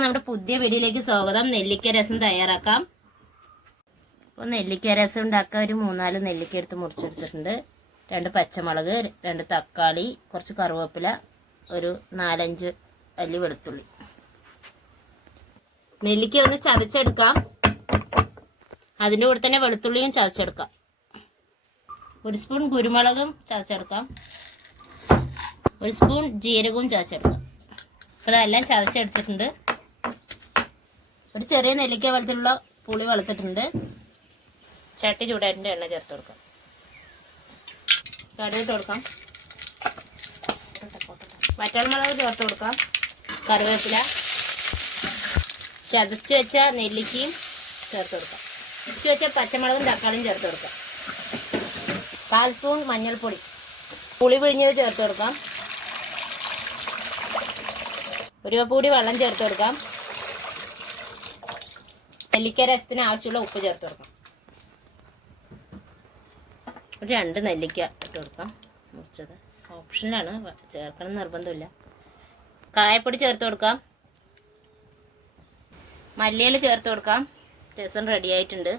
നമ്മുടെ പുതിയ വീഡിയോയിലേക്ക് സ്വാഗതം. നെല്ലിക്ക രസം തയ്യാറാക്കാം. അപ്പോൾ നെല്ലിക്ക രസം ഉണ്ടാക്കാൻ ഒരു 3-4 നെല്ലിക്ക എടുത്ത് മുറിച്ചെടുത്തിട്ടുണ്ട്. 2 പച്ചമുളക്, 2 തക്കാളി, കുറച്ച് കറിവേപ്പില, ഒരു 4-5 അല്ലി വെളുത്തുള്ളി. നെല്ലിക്ക ഒന്ന് ചതച്ചെടുക്കാം. അതിൻ്റെ കൂടെ തന്നെ വെളുത്തുള്ളിയും ചതച്ചെടുക്കാം. 1 സ്പൂൺ കുരുമുളകും ചതച്ചെടുക്കാം. 1 സ്പൂൺ ജീരകവും ചതച്ചെടുക്കാം. അപ്പോൾ അതെല്ലാം ചതച്ചെടുത്തിട്ടുണ്ട്. ഒരു ചെറിയ നെല്ലിക്ക വെള്ളത്തിലുള്ള പുളി വെളുത്തിട്ടുണ്ട്. ചട്ടി ചൂടായിട്ടുണ്ട്. എണ്ണ ചേർത്ത് കൊടുക്കാം. കടുകിട്ട് കൊടുക്കാം. വറ്റൽമുളക് ചേർത്ത് കൊടുക്കാം. കറിവേപ്പില, ചതച്ച് വെച്ച നെല്ലിക്കയും ചേർത്ത് കൊടുക്കാം. ചതച്ച് വെച്ച പച്ചമുളകും തക്കാളിയും ചേർത്ത് കൊടുക്കാം. 1/4 സ്പൂൺ മഞ്ഞൾപ്പൊടി, പുളി പിഴിഞ്ഞത് ചേർത്ത് കൊടുക്കാം. 1 കപ്പ് കൂടി വെള്ളം ചേർത്ത് കൊടുക്കാം. നെല്ലിക്ക രസത്തിന് ആവശ്യമുള്ള ഉപ്പ് ചേർത്ത് കൊടുക്കാം. ഒരു 2 നെല്ലിക്ക ഇട്ട് കൊടുക്കാം. മുറിച്ചത് ഓപ്ഷനിലാണ്, ചേർക്കണം നിർബന്ധമില്ല. കായപ്പൊടി ചേർത്ത് കൊടുക്കാം. മല്ലിയില ചേർത്ത് കൊടുക്കാം. രസം റെഡി ആയിട്ടുണ്ട്.